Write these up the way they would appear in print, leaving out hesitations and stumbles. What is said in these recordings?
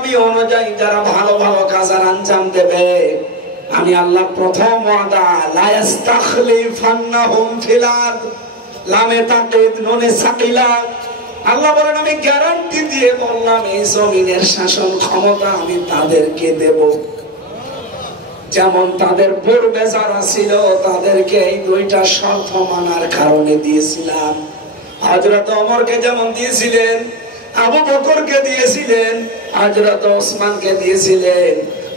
দাবি অনুযায়ী যারা ভালো ভালো কাজের আঞ্জাম দেবে, আমি আল্লাহ প্রথম ওয়াদা লা ইস্তাখলিফান্নাহুম ফিল আরদ, লামে তাকিদ নুনে সাকিলা। আল্লাহ বলেন আমি গ্যারান্টি দিয়ে বললাম এই জমিনের শাসন ক্ষমতা আমি তাদেরকে দেব। যেমন তাদের পূর্বে যারা ছিল তাদেরকে এই দুইটা শর্ত মানার কারণে দিয়েছিলাম। হযরত ওমরকে যেমন দিয়েছিলেন, আবু বকরকে দিয়েছিলেন, হযরত ওসমানকে দিয়েছিলেন,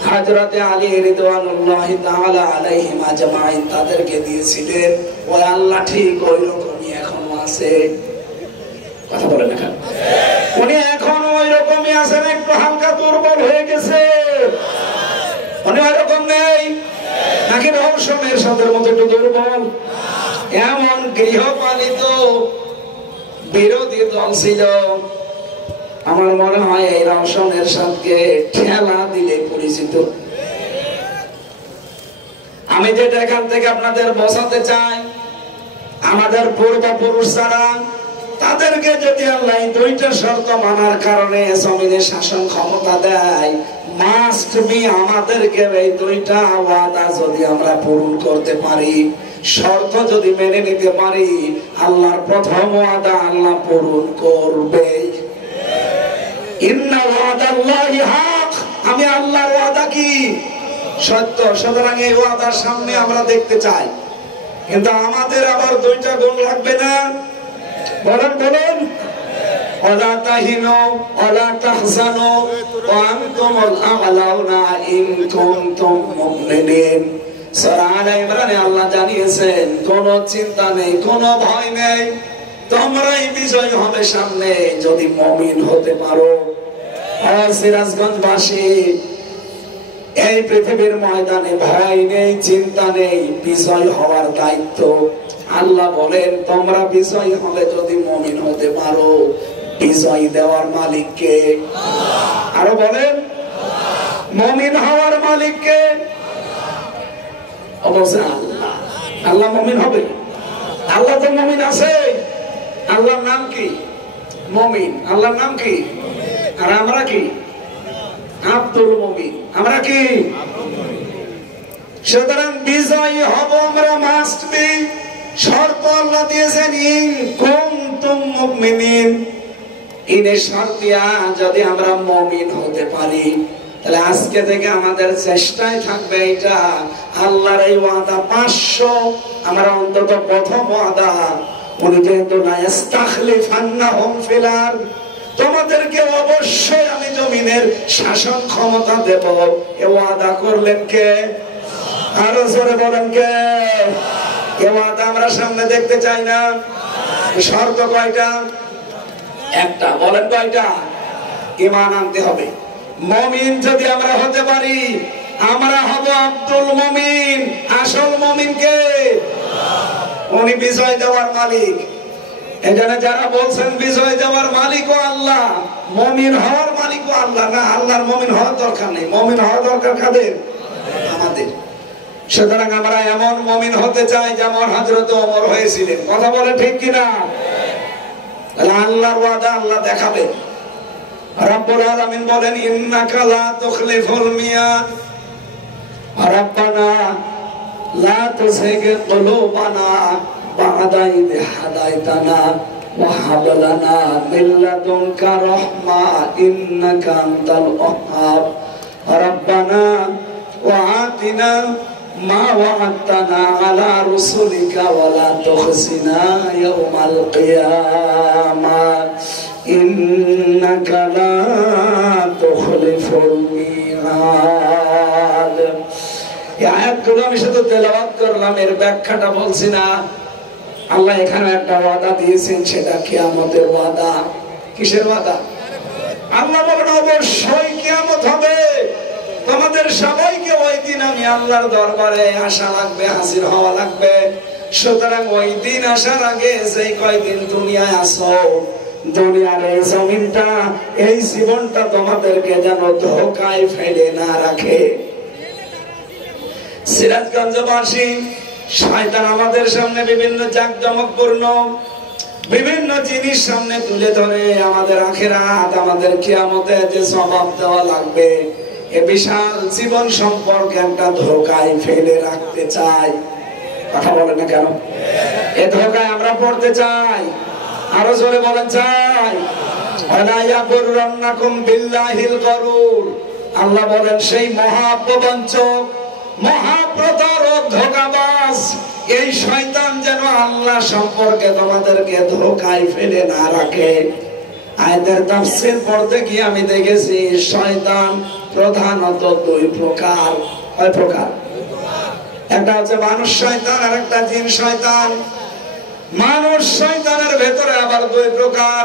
হযরত আলী রিদওয়ানুল্লাহি তাআলা আলাইহিম আজমাইন তাদেরকে দিয়েছিলেন। ওই আল্লাহ ঠিক ওই রকমই এখনো আছে। কথা বলেন না কেন? উনি এখনো ওই রকমই আছেন, একটু হালকা দুর্বল হয়ে গেছে। উনি ওই রকম নেই নাকি রওশনের সাথে মতো একটু দুর্বল? এমন গৃহপালিত বিরোধী দল ছিল, আমার মনে হয় এই রওশনের সাথে ঠেলা দিলে পরিচিত। আমি যেটা এখান থেকে আপনাদের বোঝাতে চাই, আমাদের পূর্বপুরুষ যারা, তাদেরকে যদি আল্লাহ দুইটা শর্ত মানার কারণে জমিনে শাসন ক্ষমতা দেয়, মাস্ট বি আমাদেরকে এই দুইটা ওয়াদা যদি আমরা পূরণ করতে পারি, শর্ত যদি মেনে নিতে পারি, আল্লাহর প্রথম ওয়াদা আল্লাহ পূরণ করবে। ইন্না ওয়াদাল্লাহি হক, আমি আল্লাহর ওয়াদা কি সত্য। সুতরাং এই ওয়াদার সামনে আমরা দেখতে চাই, কিন্তু আমাদের আবার দুইটা গুণ লাগবে না? বলেন বলেন। ওয়ালা তাহিনু ওয়ালা তাহজানু ওয়া আনতুমুল আ'লাউনা ইন কুনতুম মুমিনিন। সূরা আলে ইমরানে আল্লাহ জানিয়েছেন কোনো চিন্তা নেই, কোনো ভয় নেই, তোমরাই বিজয় হবে সামনে যদি মুমিন হতে পারো। আর সিরাজগঞ্জবাসী, এই পৃথিবীর ময়দানে ভয় নেই, চিন্তা নেই, বিজয় হওয়ার দায়িত্ব আল্লাহ বলেন তোমরা বিজয় হবে যদি মুমিন হতে পারো। বিজয় দেওয়ার মালিক কে? আরো বলেন, মুমিন হওয়ার মালিক কে? অবশ্যই আল্লাহ। আল্লাহ মুমিন হবে? আল্লাহ তো মুমিন আছে। আল্লাহর নাম কি? মুমিন। আল্লাহর নাম কি? আর আমরা কি? আব্দুল মুমিন। আমরা কি? সুতরাং বিজয়ী হব আমরা, মাস্ট বি। শর্ত আল্লাহ দিয়েছেন ইন কুনতুম মুমিনিন। ইনে শর্তিয়া যদি আমরা মুমিন হতে পারি, তাহলে আজকে থেকে আমাদের চেষ্টায় থাকবে এটা, আল্লাহর এই ওয়াদা 500 আমরা অন্তত প্রথম ওয়াদা, উনি যেহেতু লা ইস্তাখলিফান্নাহুম ফিল আরদ, তোমাদেরকে অবশ্যই আমি জমিনের শাসন ক্ষমতা দেব, এ ওয়াদা করলেন কে? আরো জোরে বলেন কে? এ ওয়াদা আমরা সামনে দেখতে চাই না? শর্ত কয়টা? একটা। বলেন কয়টা? ঈমান আনতে হবে। মুমিন যদি আমরা হতে পারি, আমরা হব আব্দুল মুমিন। আসল মুমিন কে? উনি বিজয় দেওয়ার মালিক। এখানে যারা বলছেন বিজয় দেওয়ার মালিকও আল্লাহ, মুমিন হওয়ার মালিকও আল্লাহ, না, আল্লাহর মুমিন হওয়ার দরকার নেই। মুমিন হওয়া দরকার কাদের? আমাদের। সুতরাং আমরা এমন মুমিন হতে চাই যেমন হযরত ওমর হয়েছিলেন। কথা বলে ঠিক কিনা? আল্লাহর ওয়াদা আল্লাহ দেখাবেন। রব্বুল আলামিন বলেন ইন্নাকা লা তুখলিফুল মিয়াদ, রব্বানা লা তুযিগ কুলুবানা বা'দা ইয হাদাইতানা ওয়া হাব লানা মিন লাদুনকা রাহমা ইন্নাকা আনতাল ওয়াহ্হাব, রব্বানা ওয়া আতিনা মা ওয়া'আদতানা আলা রাসূলিকা ওয়া লা তুখজিনা ইয়াওমাল কিয়ামাহ ইন্নাকা লা তুখলিফুল মিয়াদ। এই আয়াতগুলো আমি শুধু তেলাওয়াত করলাম, এর ব্যাখ্যাটা বলছি না। আল্লাহ এখানে একটা ওয়াদা দিয়েছেন, সেটা কিয়ামতের ওয়াদা। কিসের ওয়াদা? আল্লাহ বলেন অবশ্যই কিয়ামত হবে, তোমাদের সবাইকে ওই দিন আমি আল্লাহর দরবারে আসা লাগবে, হাজির হওয়া লাগবে। সুতরাং ওই দিন আসার আগে যেই কয়দিন দুনিয়ায় আসো, দুনিয়ার এই জমিনটা, এই জীবনটা তোমাদেরকে যেন ধোঁকায় ফেলে না রাখে। সিরাজগঞ্জবাসী, শয়তান আমাদের সামনে বিভিন্ন জাঁকজমকপূর্ণ বিভিন্ন জিনিস সামনে তুলে ধরে আমাদের আখিরাত, আমাদের কিয়ামতে যে জবাব দেওয়া লাগবে, এ বিশাল জীবন সম্পর্কে একটা ধোঁকায় ফেলে রাখতে চাই। কথা বলেন না কেন? এ ধোঁকায় আমরা পড়তে চাই। আরো জোরে বলেন চাই। আল্লাহ বলেন সেই মহাপ্রবঞ্চক, মহাপ্রতারক, ধোঁকাবাজ এই শয়তান যেন আল্লাহ সম্পর্কে তোমাদেরকে ধোঁকায় ফেলে না রাখে। আয়াতের তাফসীর পড়তে গিয়ে আমি দেখেছি শয়তান প্রধানত দুই প্রকার। কয় প্রকার? একটা হচ্ছে মানুষ শয়তান, আর একটা জিন শয়তান। মানুষ শয়তানের ভেতরে আবার দুই প্রকার,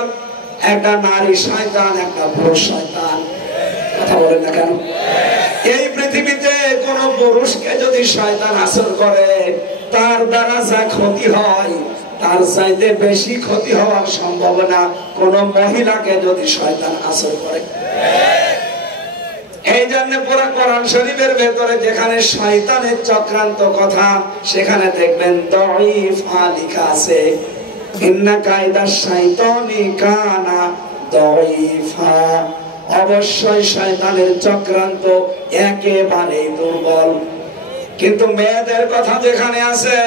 একটা নারী শয়তান, একটা পুরুষ শয়তান। কথা বলেন না কেন? এই পৃথিবীতে কোন পুরুষকে যদি শয়তান আসর করে, তার দ্বারা যা ক্ষতি হয় তার চাইতে বেশি ক্ষতি হওয়ার সম্ভাবনা কোন মহিলাকে যদি শয়তান আসর করে। এই জন্য পুরো কোরআন শরীফের ভেতরে যেখানে শয়তানের চক্রান্ত কথা, সেখানে দেখবেন দাঈফা লেখা আছে, ইন্না কায়দাশ শাইতানি কানা দাঈফা। অবশ্যই শয়তানের চক্রান্ত একেবারে দুর্বল। কিন্তু মেয়েদের কথা যেখানে আছে,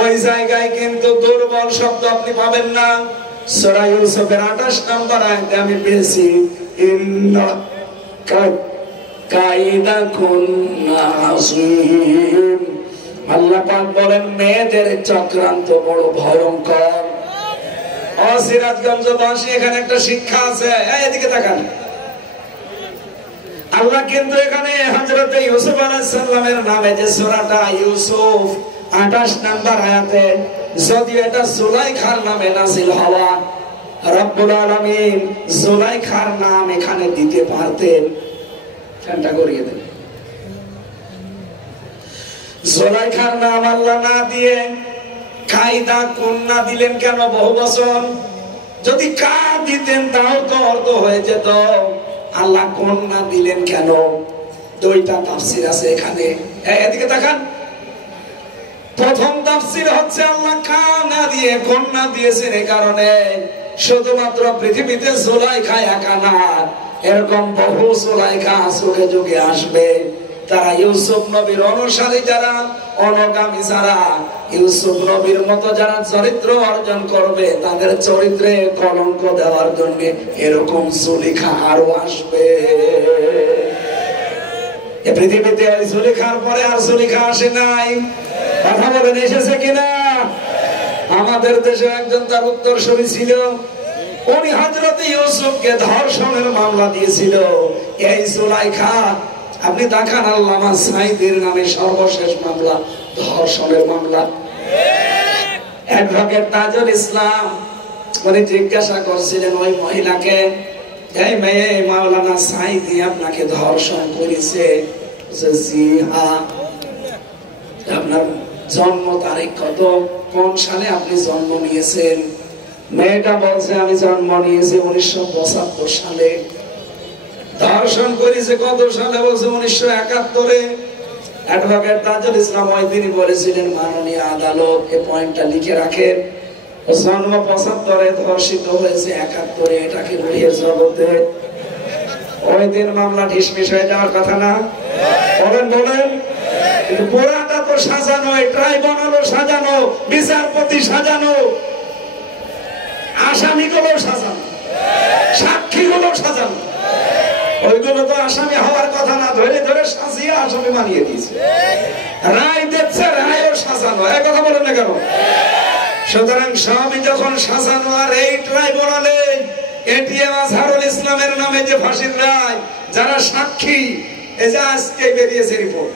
ওই জায়গায় কিন্তু দুর্বল শব্দ আপনি পাবেন না। সূরা ইউসুফের 28 নম্বর আয়াতে আমি পেয়েছি, ইন্না কাইদাকুন্না আযীম। আল্লাহ পাক বলেন মেয়েদের চক্রান্ত বড় ভয়ঙ্কর। সিরাজগঞ্জবাসী, এখানে একটা শিক্ষা আছে, এদিকে তাকান। আল্লাহ কিন্তু এখানে হযরত ইউসুফ আলাইহিস সালামের নামে যে সূরাটা ইউসুফ 28 নম্বর আয়াতে, যদি এটা জুলাইখার নামে নাযিল হওয়া, রব্বুল আলামিন জুলাইখার নাম এখানে দিতে পারতেন। ফ্যানটা করিয়ে দেন। জুলাইখার নাম আল্লাহ না দিয়ে কায়দা কন্যা দিলেন কেন? বহুবচন। যদি কা দিতেন তাও তো অর্থ হয়ে যেত। আল্লাহ কন্যা দিলেন কেন? দুইটা তাফসীর আছে এখানে, এদিকে তাকান। প্রথম তাফসীর হচ্ছে আল্লাহ কানা দিয়ে কন্যা দিয়েছেন এই কারণে শুধুমাত্র পৃথিবীতে জুলাইখা একা না, এরকম বহু জুলাইখা যুগে যুগে আসবে। তারা ইউসুফ নবীর অনুসারী, যারা অনুগামী, যারা ইউসুফ নবীর মতো যারা চরিত্র অর্জন করবে, তাদের চরিত্রে কলঙ্ক দেওয়ার জন্য এরকম জুলেখা আরো আসবে। এই পৃথিবীতে ওই জুলেখার পরে আর জুলেখা আসে নাই। কথা বলেন, এসেছে কিনা? আমাদের দেশে একজন তার উত্তরসূরি ছিল, উনি হযরত ইউসুফকে ধর্ষণের মামলা দিয়েছিল। এই জুলাইখা, আপনি দেখান আল্লামা সাঈদীর নামে সর্বশেষ মামলা ধর্ষণের মামলা। অ্যাডভোকেট তাজুল ইসলাম উনি জিজ্ঞাসা করছিলেন ওই মহিলাকে, এই মেয়ে, মাওলানা সাঈদী আপনাকে ধর্ষণ করেছে? জি হ্যাঁ। আপনার জন্ম তারিখ কত? কোন সালে আপনি জন্ম নিয়েছেন? মেয়েটা বলছে আমি জন্ম নিয়েছি 1975 সালে। ধর্ষণ করেছে কত সালে? বলছে 1971-এ। অ্যাডভোকেট তাজুল ইসলাম ওই দিনই বলেছিলেন, মাননীয় আদালত এই পয়েন্টটা লিখে রাখেন, জন্ম 75-এ, ধর্ষিত হয়েছে 71-এ, এটাকে বলিয়ে জগতে। ওই দিন মামলা ঢিসমিস হয়ে যাওয়ার কথা না? বলেন বলেন। কিন্তু পুরাটা তো সাজানো, ট্রাইব্যুনালও সাজানো, বিচারপতি সাজানো, আসামিগুলো সাজানো, সাক্ষীগুলো সাজানো। ওইগুলো তো আসামি হওয়ার কথা না, ধরে ধরে সাজিয়ে আসামি বানিয়ে দিয়েছে। রায় দিচ্ছে, রায়ও সাজানো। এই কথা বলেন না কেন? সুতরাং সবই যখন সাজানো, আর এই ট্রাইব্যুনালে এটিএম আজহারুল ইসলামের নামে যে ফাঁসির রায়, যারা সাক্ষী, এই যে আজকে বেরিয়েছে রিপোর্ট,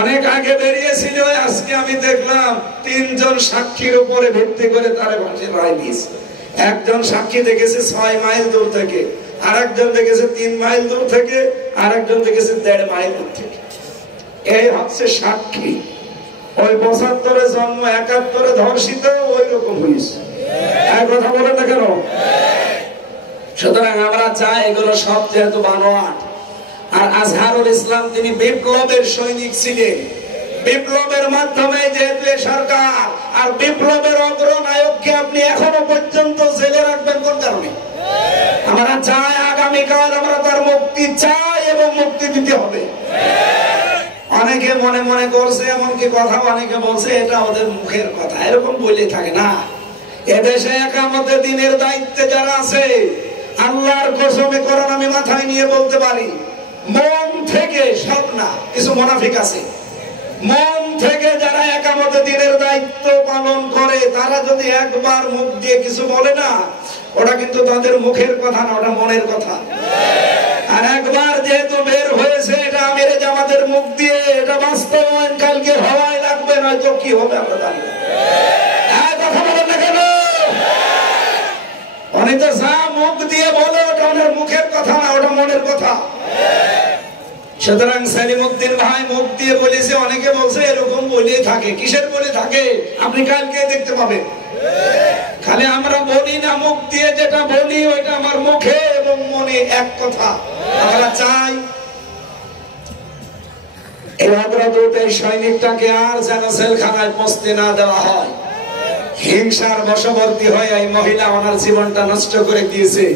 অনেক আগে বেরিয়েছিল, আজকে আমি দেখলাম 3 জন সাক্ষীর উপরে ভিত্তি করে তারা ফাঁসির রায় দিয়েছে। একজন সাক্ষী দেখেছে 6 মাইল দূর থেকে, আর একজন দেখেছে 3 মাইল দূর থেকে, আর একজন দেখেছে 1.5 মাইল দূর থেকে। এই হচ্ছে সাক্ষী। ওই 75-এ জন্ম, 71-এ ধর্ষিত, ওই রকম হয়েছে। এক কথা বলেন না কেন? সুতরাং আমরা চাই এগুলো সব যেহেতু বানোয়াট। আর আজহারুল ইসলাম তিনি বিপ্লবের সৈনিক ছিলেন, বিপ্লবের মাধ্যমে যেহেতু সরকার, আর বিপ্লবের অগ্রনায়ককে আপনি এখনো পর্যন্ত জেলে রাখবেন কোন কারণে? আমরা চাই আগামীকাল আমরা তার মুক্তি চাই এবং মুক্তি দিতে হবে। অনেকে মনে মনে করছে, এমনকি কথা অনেকে বলছে এটা ওদের মুখের কথা, এরকম বলে থাকে না। এদেশে একামতে দিনের দায়িত্বে যারা আছে, আল্লাহর কসমে কোরআন আমি মাথায় নিয়ে বলতে পারি, মন থেকে, সব না, কিছু মুনাফিক আছে, মন থেকে যারা একামতে দিনের দায়িত্ব পালন করে, তারা যদি একবার মুখ দিয়ে কিছু বলে না, ওটা কিন্তু তাদের মুখের কথা না, ওটা মনের কথা। আর একবার যেহেতু বের হয়েছে, এটা আমিরে জামাতের মুখ দিয়ে, এটা বাস্তবায়ন কালকে হওয়াই লাগবে, নয়তো কি হবে আমরা জানি না। কথা বলেন না কেন? উনি তো যা মুখ দিয়ে বলে ওটা ওনার মুখের কথা না, ওটা মনের কথা। সুতরাং সালিমউদ্দিন ভাই মুখ দিয়ে বলেছে, অনেকে বলছে এরকম বলেই থাকে। কিসের বলে থাকে আপনি কালকে দেখতে পাবেন। খালি আমরা বলি না, মুখ দিয়ে যেটা বলি ওইটা আমার মুখে এবং মনে এক কথা। আমরা চাই এই হযরত এই সৈনিকটাকে আর যেন জেলখানায় পৌঁছতে না দেওয়া হয়। হিংসার বশবর্তী হয়ে এই মহিলা ওনার জীবনটা নষ্ট করে দিয়েছে।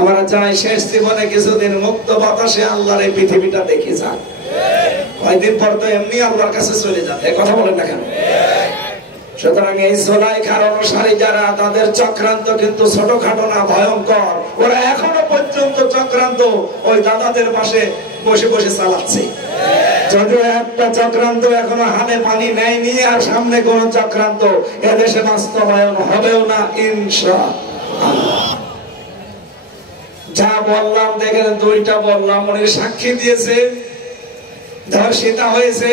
আমরা চাই শেষ জীবনে কিছুদিন মুক্ত বাতাসে আল্লাহর এই পৃথিবীটা দেখে যান। কয়েকদিন পর তো এমনি আল্লাহর কাছে চলে যাবে, কথা বলেন না কেন? সুতরাং এই জুলাইখার অনুসারী যারা, তাদের চক্রান্ত কিন্তু ছোটখাটো না, ভয়ঙ্কর। ওরা এখনো পর্যন্ত চক্রান্ত ওই দাদাদের পাশে বসে বসে চালাচ্ছে। যদিও একটা চক্রান্ত এখনো হালে পানি নেয়নি, আর সামনে কোন চক্রান্ত এদেশে বাস্তবায়ন হবেও না ইনশাআল্লাহ। যা বললাম দেখেন, দুইটা বললাম, উনি সাক্ষী দিয়েছে, ধর্ষিতা হয়েছে,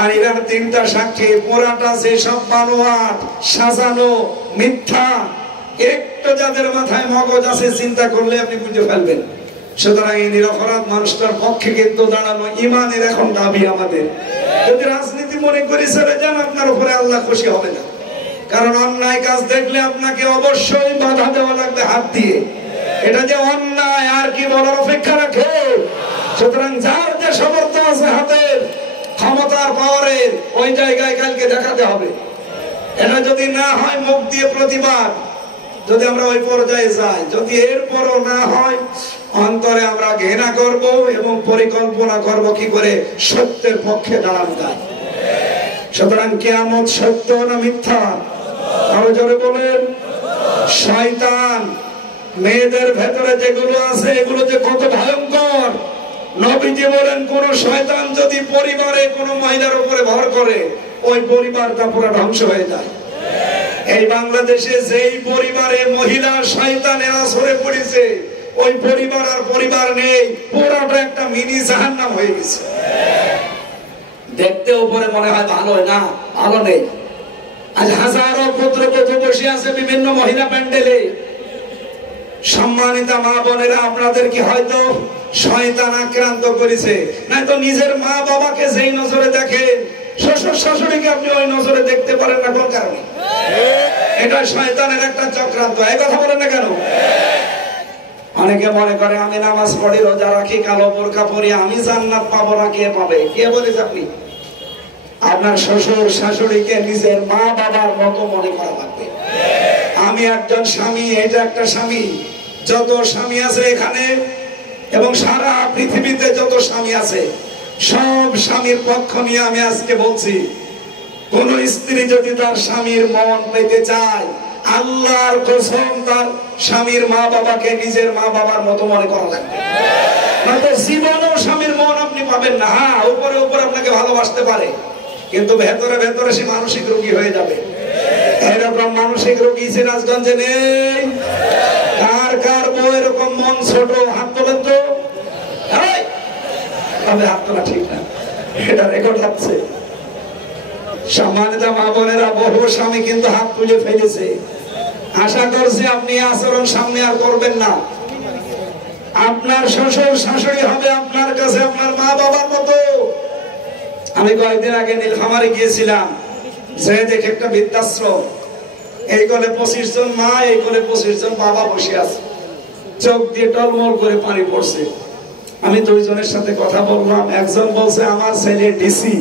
আর এর তিনটা সাক্ষী। পুরাটা যে সব বানোয়াট, সাজানো, মিথ্যা। একটু যাদের মাথায় মগজ আছে, চিন্তা করলে আপনি বুঝে ফেলবেন। সুতরাং এই নিরপরাধ মানুষটার পক্ষে কিন্তু দাঁড়ানো ইমানের এখন দাবি আমাদের। যদি রাজনীতি মনে করি চলে যান, আপনার উপরে আল্লাহ খুশি হবে না। কারণ অন্যায় কাজ দেখলে আপনাকে অবশ্যই বাধা দেওয়া লাগবে হাত দিয়ে। এটা যে অন্যায় আর কি বলার অপেক্ষা রাখে? সুতরাং যার যে সামর্থ্য আছে হাতের, ক্ষমতার পাওয়ারের, ওই জায়গায় কালকে দেখাতে হবে। এটা যদি না হয় মুখ দিয়ে প্রতিবাদ, যদি আমরা ওই পর্যায়ে যাই, যদি এরপরও না হয়, অন্তরে আমরা ঘৃণা করব এবং পরিকল্পনা করব কি করে সত্যের পক্ষে দাঁড়ানো যায়। সুতরাং কিয়ামত সত্য না মিথ্যা? আরো জোরে বলেন। শয়তান মেয়েদের ভেতরে যেগুলো আছে, এগুলো যে কত ভয়ঙ্কর। নবীজি বলেন, কোন শয়তান যদি পরিবারে কোন মহিলার উপরে ভর করে, ওই পরিবারটা পুরো ধ্বংস হয়ে যায়। এই বাংলাদেশে যেই পরিবারে মহিলা শয়তানের আসরে পড়েছে, ওই পরিবার আর পরিবার নেই, পুরোটা একটা মিনি জাহান্নাম হয়ে গেছে। দেখতে উপরে মনে হয় ভালো, না, ভালো নেই। আজ হাজারো পুত্রবধূ বসে আছে বিভিন্ন মহিলা প্যান্ডেলে। সম্মানিতা মা বোনেরা, আপনাদের কি হয়তো শয়তান আক্রান্ত করেছে? নয়তো নিজের মা বাবাকে যেই নজরে দেখেন, শ্বশুর শাশুড়িকে আপনি ওই নজরে দেখতে পারেন না, কোন কারণে? এটা শয়তানের একটা চক্রান্ত। এই কথা বলেন না কেন? অনেকে মনে করে আমি নামাজ পড়ি, রোজা রাখি, কালো বোরকা পরি, আমি জান্নাত পাবো না। কে পাবে? কে বলেছে আপনি? আপনার শ্বশুর শাশুড়িকে নিজের মা বাবার মতো মনে করা লাগবে। আমি একজন স্বামী, এটা একটা স্বামী। যত স্বামী আছে এখানে এবং সারা পৃথিবীতে যত স্বামী আছে, সব স্বামীর পক্ষ নিয়ে আমি আজকে বলছি, কোন স্ত্রী যদি তার স্বামীর মন পেতে চায়, আল্লাহর কসম তার স্বামীর মা বাবাকে নিজের মা বাবার মতো মনে করা লাগবে। নয়তো জীবনেও স্বামীর মন আপনি পাবেন না। হ্যাঁ, উপরে উপরে আপনাকে ভালোবাসতে পারে, কিন্তু ভেতরে ভেতরে সে মানসিক রোগী হয়ে যাবে। এরকম মানসিক রোগী সিরাজগঞ্জে নেই? কার কার বউ এরকম মন ছোট? হাত তোলেন তো। হাত তোলা ঠিক না, এটা রেকর্ড আছে। সম্মানিত মা বোনেরা, বহু স্বামী কিন্তু হাত তুলে ফেলেছে। আশা করছি আপনি আচরণ সামনে আর করবেন না। আপনার শ্বশুর শাশুড়ি হবে আপনার কাছে আপনার মা বাবার মতো। আমি কয়েকদিন আগে নীলফামারী গিয়েছিলাম, যে দেখে একটা বৃদ্ধাশ্রম। এই কোলে 25 জন মা, এই কোলে 25 জন বাবা বসে আছে। চোখ দিয়ে টলমল করে পানি পড়ছে। আমি দুইজনের সাথে কথা বললাম। একজন বলছে আমার ছেলে ডিসি,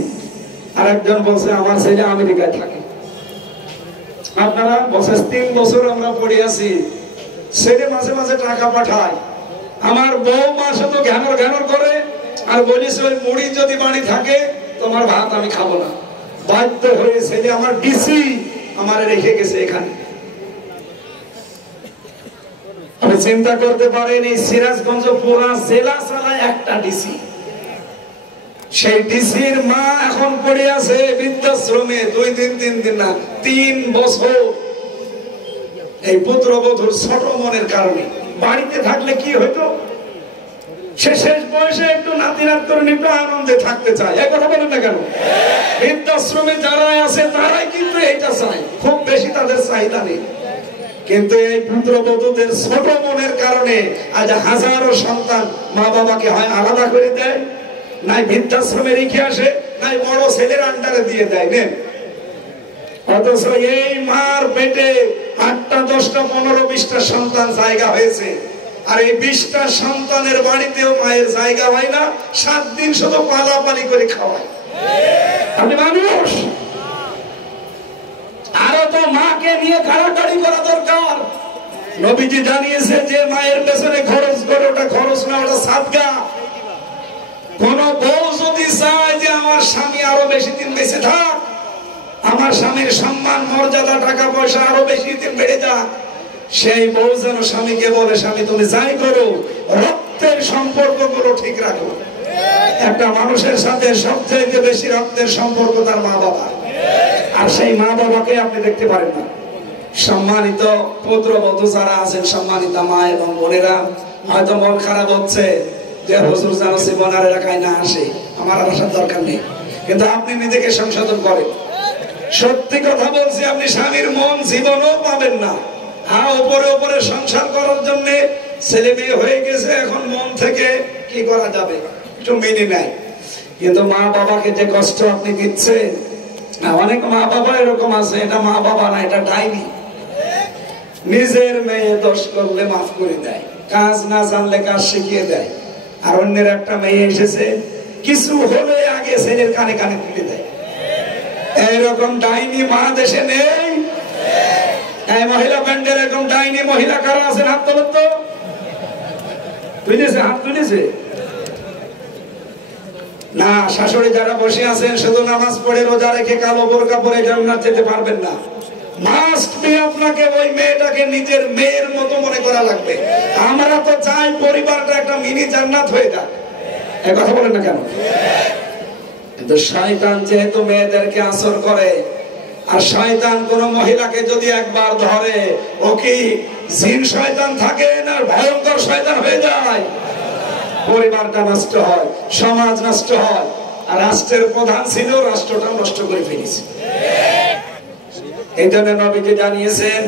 আর একজন বলছে আমার ছেলে আমেরিকায় থাকে। আপনারা বছর 3 বছর আমরা পড়ে আছি, ছেলে মাঝে মাঝে টাকা পাঠায়, আমার বউ মাসে তো ঘ্যানর ঘ্যানর করে আর বলিস ওই মুড়ি যদি বাড়ি থাকে তোমার ভাত আমি খাবো না। বাধ্য হয়ে ছেলে আমার ডিসি আমার রেখে গেছে এখানে। আপনি চিন্তা করতে পারেন এই সিরাজগঞ্জ পুরা জেলা চালায় একটা ডিসি, সেই ডিসির মা এখন পড়ে আছে বৃদ্ধাশ্রমে 2 দিন 3 দিন না 3 বছর এই পুত্রবধূর ছোট মনের কারণে। বাড়িতে থাকলে কি হইতো, সে শেষ বয়সে একটু নাতি নাত করে একটু আনন্দে থাকতে চায়, এই কথা বলেন না কেন? বৃদ্ধাশ্রমে যারা আছে তারাই কিন্তু এটা চায়, খুব বেশি তাদের চাহিদা নেই। কিন্তু এই পুত্রবধূদের ছোট মনের কারণে আজ হাজারো সন্তান মা বাবাকে হয় আলাদা করে দেয়, নাই বৃদ্ধাশ্রমে রেখে আসে, নাই বড় ছেলের আন্ডারে দিয়ে দেয়। নেন, অথচ এই মার পেটে 8টা 10টা 15 20টা সন্তান জায়গা হয়েছে, আর এই 20টা সন্তানের বাড়িতেও মায়ের জায়গা হয় না, 7 দিন শুধু পালাপালি করে খাওয়ায়। আপনি মানুষ, আরো তো মাকে নিয়ে কাড়াকাড়ি করা দরকার। নবীজি জানিয়েছে যে মায়ের পেছনে খরচ করে, ওটা খরচ না, ওটা সাদকা। কোন বউ যদি চায় যে আমার স্বামী আরো বেশি দিন বেঁচে থাক, আমার স্বামীর সম্মান মর্যাদা টাকা পয়সা আরো বেশি দিন বেড়ে যাক, সেই বউ যেন স্বামীকে বলে স্বামী তুমি যাই করো রক্তের সম্পর্কগুলো ঠিক রাখো। একটা মানুষের সাথে সবচেয়ে বেশি রক্তের সম্পর্ক তার মা বাবা, আর সেই মা বাবাকে আপনি দেখতে পারেন না। সম্মানিত পুত্রবধূ যারা আছেন, সম্মানিত মা এবং বোনেরা, হয়তো মন খারাপ হচ্ছে যে হুজুর যেন জীবনের এলাকায় না আসে, আমার আর আসার দরকার নেই, কিন্তু আপনি নিজেকে সংশোধন করেন। সত্যি কথা বলছি, আপনি স্বামীর মন জীবনও পাবেন না। হ্যাঁ, উপরে উপরে সংসার করার জন্য ছেলে মেয়ে হয়ে গেছে, এখন মন থেকে কি করা যাবে একটু মেনে নেয়, কিন্তু মা বাবাকে যে কষ্ট আপনি দিচ্ছেন, অনেক মা বাবা এরকম আছে, এটা মা বাবা না, এটা ডাইনি। নিজের মেয়ে দোষ করলে মাফ করে দেয়, কাজ না জানলে কাজ শিখিয়ে দেয়, আর অন্যের একটা মেয়ে এসেছে কিছু হলে আগে ছেলের কানে কানে তুলে দেয়। এইরকম ডাইনি মা দেশে নেই? এই মহিলা ব্যান্ডের এরকম ডাইনি মহিলা কারা আছেন? হাত তোলেন তো। তুলেছে, হাত তুলেছে না? শাশুড়ি যারা বসে আছেন শুধু নামাজ পড়ে রোজা রেখে কালো বোরকা পরে জান্নাত যেতে পারবেন না। মাস্ট বি আপনাকে ওই মেয়েটাকে নিজের মেয়ের মতো মনে করা লাগবে। আমরা তো চাই পরিবারটা একটা মিনি জান্নাত হয়ে যাক, এই কথা বলেন না কেন? কিন্তু শয়তান যেহেতু মেয়েদেরকে আসর করে, আর শয়তান কোন মহিলাকে যদি একবার ধরে, ও কি জিন শয়তান থাকে না ভয়ঙ্কর শয়তান হয়ে যায়? পরিবারটা নষ্ট হয়, সমাজ নষ্ট হয়, আর রাষ্ট্রের প্রধান ছিল রাষ্ট্রটাও নষ্ট করে ফেলেছে। এই জন্য নবীজি জানিয়েছেন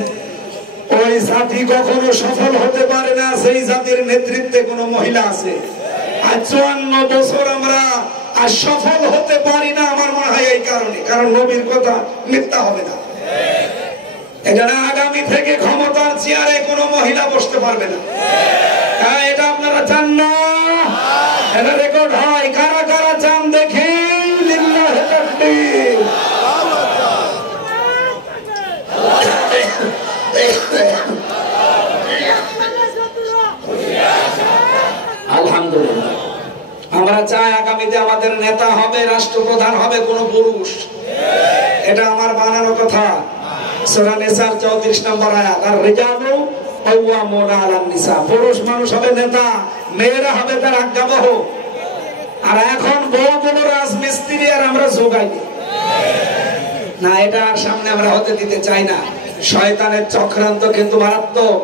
ওই জাতি কখনো সফল হতে পারে না সেই জাতির নেতৃত্বে কোন মহিলা আছে। আর 54 বছর আমরা আর সফল হতে পারি না, আমার মনে হয় এই কারণে, কারণ নবীর কথা মিথ্যা হবে না। এখানে আগামী থেকে ক্ষমতার চেয়ারে কোনো মহিলা বসতে পারবে না। এটা আপনারা চান না? এটা রেকর্ড হয়, কারা কারা চান দেখি? লিল্লাহি তাকবীর। আলহামদুলিল্লাহ, আমরা চাই আগামীতে আমাদের নেতা হবে, রাষ্ট্রপ্রধান হবে কোন পুরুষ। এটা আমার বানানো কথা। সূরা নিসার 34 নম্বর আয়াত, আর রিজালু কাওয়ামুনা আলান নিসা, পুরুষ মানুষ হবে নেতা, মেয়েরা হবে তার আজ্ঞাবহ। আর এখন বড় রাজমিস্ত্রি আর আমরা যোগাই না, এটা সামনে আমরা হতে দিতে চাই না। শয়তানের চক্রান্ত কিন্তু মারাত্মক।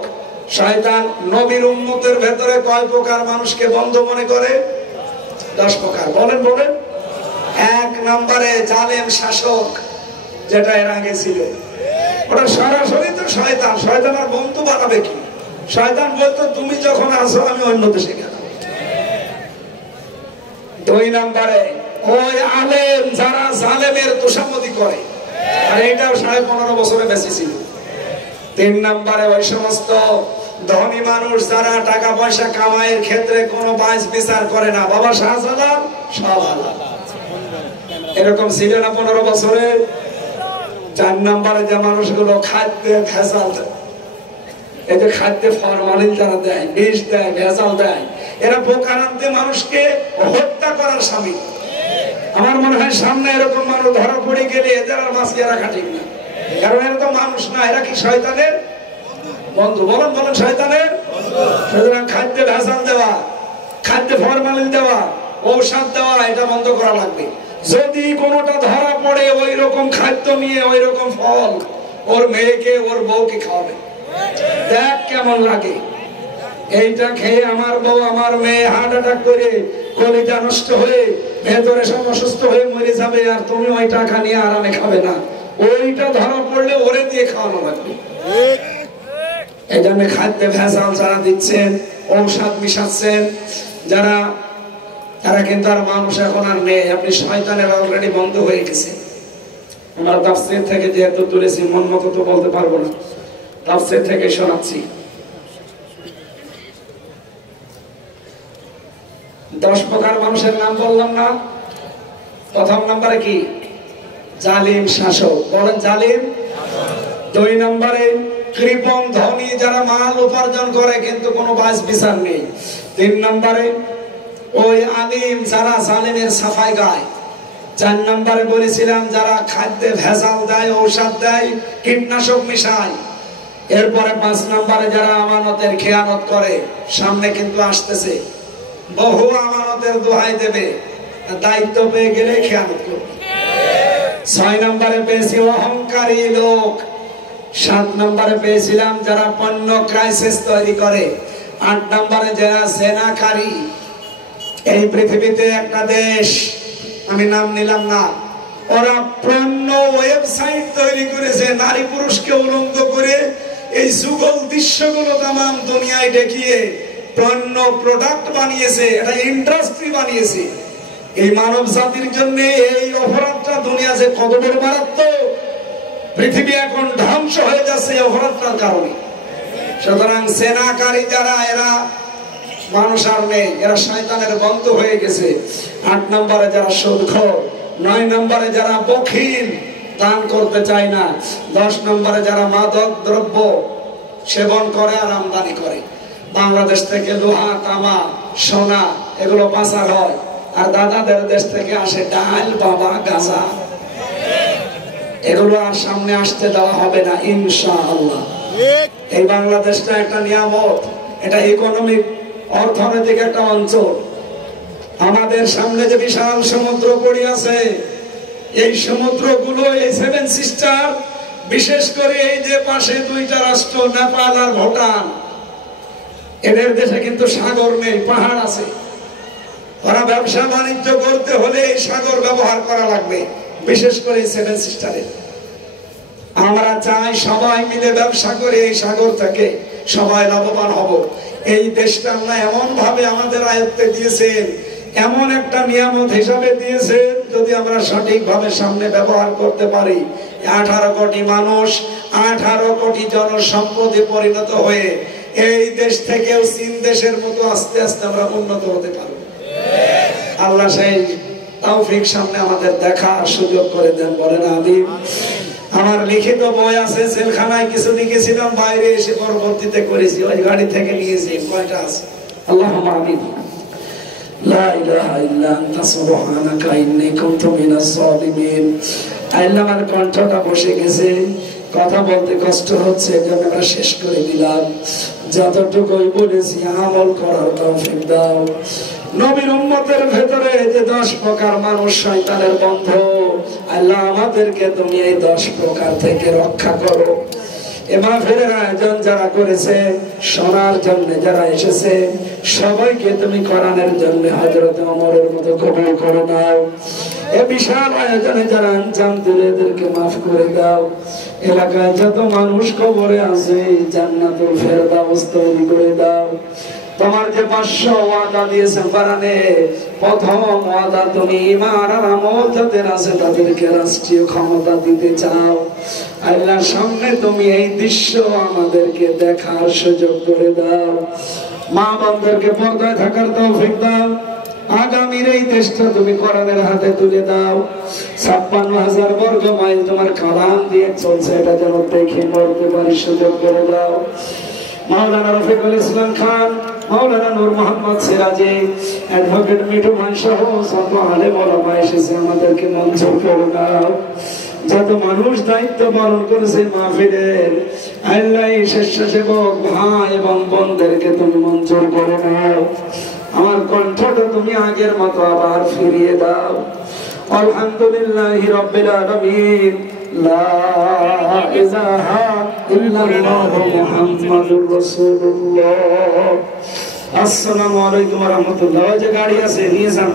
শয়তান নবীর উম্মতের ভেতরে কয় প্রকার মানুষকে বন্ধ মনে করে? 10 প্রকার। বলেন বলেন। 1 নম্বরে জালেম শাসক, যেটা এর আগে ছিল, ওটা সরাসরি তো শয়তান। শয়তান আর বন্ধু বানাবে কি? শয়তান বলতো তুমি যখন আসো আমি অন্য দেশে গেলাম। 2 নম্বরে ওই আলেম যারা জালেমের তোষামতি করে, আর এটাও 15.5 বছরে বেশি ছিল। 3 নম্বরে ওই সমস্ত ধনী মানুষ যারা টাকা পয়সা কামাইয়ের ক্ষেত্রে কোনো বাইচ বিচার করে না। বাবা শাহজালাল সব হালাল, এরকম ছিল না 15 বছরে? 4 নম্বরে যে মানুষগুলো খাদ্যে ভেজাল দেয়, এই যে খাদ্যে ফরমালিন যারা দেয়, বিষ দেয়, ভেজাল দেয়, এরা বোকারান্তে মানুষকে হত্যা করার স্বামী। আমার মনে হয় সামনে এরকম মানুষ ধরা পড়ে গেলে এদের আর মাছ রাখা ঠিক না, কারণ এরা তো মানুষ না, এরা কি শয়তানের বন্ধু? বলেন বলেন, শয়তানের। সুতরাং খাদ্যে ভেজাল দেওয়া, খাদ্যে ফরমালিন দেওয়া, ঔষধ দেওয়া, এটা বন্ধ করা লাগবে। যদি কোনোটা ধরা পড়ে ওই রকম খাদ্য নিয়ে ওই রকম ফল, ওর মেয়েকে ওর বউকে খাওয়াবে, দেখ কেমন লাগে। এইটা খেয়ে আমার বউ আমার মেয়ে হার্ট অ্যাটাক করে কলিজা নষ্ট হয়ে ভেতরে সব অসুস্থ হয়ে মরে যাবে, আর তুমি ওই টাকা নিয়ে আরামে খাবে না। ওইটা ধরা পড়লে ওরে দিয়ে খাওয়ানো লাগবে। এই জন্য খাদ্যে ভেজাল যারা দিচ্ছেন, ঔষধ মিশাচ্ছেন যারা, তারা কিন্তু আর মানুষ এখন আর নেই। আপনি শয়তানের অলরেডি বন্ধ হয়ে গেছে। আমরা তাফসীর থেকে যেহেতু তুলেছি, মন মতো তো বলতে পারবো না, তাফসীর থেকে শোনাচ্ছি। 10 প্রকার মানুষের নাম বললাম না? প্রথম নম্বরে কি? জালিম শাসক। বলেন জালিম। 2 নম্বরে কৃপণ ধনী, যারা মাল উপার্জন করে কিন্তু কোনো বাস বিচার নেই। 3 নম্বরে ওই আলিম, যারা জালিমের সাফাই গায়। 4 নম্বরে বলেছিলাম যারা খাদ্যে ভেজাল দেয়, ঔষধ দেয়, কীটনাশক মিশায়। এরপরে 5 নম্বরে যারা আমানতের খেয়ানত করে। সামনে কিন্তু আসতেছে বহু আমানতের দোহাই দেবে, দায়িত্ব পেয়ে গেলে খেয়ানত করবে। 6 নম্বরে পেয়েছি অহংকারী লোক। 7 নম্বরে পেয়েছিলাম যারা পণ্য ক্রাইসিস তৈরি করে। 8 নম্বরে যারা জেনাকারী। এই পৃথিবীতে একটা দেশ, আমি নাম নিলাম না, ওরা পণ্য ওয়েবসাইট তৈরি করেছে, নারী পুরুষকে উলঙ্গ করে এই যুগল দৃশ্যগুলো তাম দুনিয়ায় দেখিয়ে পণ্য প্রোডাক্ট বানিয়েছে, এটা ইন্ডাস্ট্রি বানিয়েছে। এই মানব জাতির জন্য এই অপরাধটা দুনিয়া যে কত বড় মারাত্মক, পৃথিবী এখন ধ্বংস হয়ে যাচ্ছে অপরাধটার কারণে। সুতরাং সেনাকারী যারা, এরা মানুষ আর নেই, এরা শয়তানের বন্ধ হয়ে গেছে। 8 নম্বরে যারা সুদখোর। 9 নম্বরে যারা বখিল, দান করতে চায় না। 10 নম্বরে যারা মাদক দ্রব্য সেবন করে আর আমদানি করে। বাংলাদেশ থেকে লোহা, তামা, সোনা এগুলো পাচার হয়, আর দাদাদের দেশ থেকে আসে ডাল, বাবা, গাঁজা। এগুলো আর সামনে আসতে দেওয়া হবে না ইনশাআল্লাহ। এই বাংলাদেশটা একটা নিয়ামত, এটা ইকোনমিক অর্থনৈতিক একটা অঞ্চল। আমাদের সামনে যে বিশাল সমুদ্র পড়ে আছে, এই সমুদ্রগুলো, এই 7 সিস্টার, বিশেষ করে এই যে পাশে 2টা রাষ্ট্র নেপাল আর ভুটান, এদের দেশে কিন্তু সাগর নেই, পাহাড় আছে। ওরা ব্যবসা বাণিজ্য করতে হলে এই সাগর ব্যবহার করা লাগবে, বিশেষ করে 7 সিস্টারে। আমরা চাই সবাই মিলে ব্যবসা করে এই সাগর থেকে সবাই লাভবান হব। এই দেশটা আল্লাহ এমন ভাবে আমাদের আয়ত্তে দিয়েছেন, এমন একটা নিয়ামত হিসাবে দিয়েছেন, যদি আমরা সঠিকভাবে সামনে ব্যবহার করতে পারি, 18 কোটি মানুষ 18 কোটি জনসম্পদে পরিণত হয়ে এই দেশ থেকেও চীন দেশের মতো আস্তে আস্তে আমরা উন্নত হতে পারবো। আল্লাহ সেই তৌফিক সামনে আমাদের দেখার সুযোগ করে দেন, বলেন আমিন। আমার লিখিত বই আছে, জেলখানায় কিছু লিখেছিলাম, বাইরে এসে পরবর্তীতে করেছি, ওই গাড়ি থেকে নিয়েছি। কয়টা আছে? আল্লাহুম্মা আমিন। লা ইলাহা ইল্লা আনতা সুবহানাকা ইন্নী কুনতু মিনাজ জালিমিন। আল্লাহ, আমার কণ্ঠটা বসে গেছে, কথা বলতে কষ্ট হচ্ছে, এজন্য আমরা শেষ করে দিলাম। যতটুকুই বলেছি আমল করার তৌফিক দাও। নবীর উম্মতের ভেতরে যে 10 প্রকার মানুষ শয়তানের বন্ধু, আল্লাহ আমাদেরকে তুমি এই 10 প্রকার থেকে রক্ষা করো। এ মাহফিলের আয়োজন যারা করেছে, শোনার জন্য যারা এসেছে, সবাইকে তুমি কোরআনের জন্য হযরত ওমরের মতো কবুল করে নাও। এ বিশাল আয়োজনে যারা আঞ্জাম দিলে এদেরকে মাফ করে দাও। এলাকায় যত মানুষ কবরে আছে, জান্নাতুল ফেরদাউস তৈরি করে দাও। তোমার যে 500 ওয়াদা দিয়েছে কোরআনে, প্রথম ওয়াদা তুমি ঈমান আর আমল যাদের আছে তাদেরকে রাষ্ট্রীয় ক্ষমতা দিতে চাও। আল্লাহ, সামনে তুমি এই দৃশ্য আমাদেরকে দেখার সুযোগ করে দাও। মা বোনদেরকে পর্দায় থাকার তৌফিক দাও। আগামীর এই দেশটা তুমি কোরআনের হাতে তুলে দাও। 56,000 বর্গ মাইল তোমার কালাম দিয়ে চলছে, এটা যেন দেখে মরতে পারি সুযোগ করে দাও। মাওলানা রফিকুল ইসলাম খান, মাওলানা নূর মোহাম্মদ সিরাজি, অ্যাডভোকেট মিঠু ভাই সহ সব আলেম ওলামা এসেছে, আমাদেরকে মঞ্জুর করে দাও। যত মানুষ দায়িত্ব পালন করেছে মাহফিলের, আল্লাহ স্বেচ্ছাসেবক ভাই এবং বোনদেরকে তুমি মঞ্জুর করে নাও। আমার কণ্ঠটা তুমি আগের মতো আবার ফিরিয়ে দাও। আলহামদুলিল্লাহি রাব্বিল আলামিন। লা ইলাহা ইল্লাল্লাহু মুহাম্মাদুর রাসূলুল্লাহ। আসসালামু আলাইকুম ওয়া রাহমাতুল্লাহ। ওই যে গাড়ি আছে নিয়ে যান।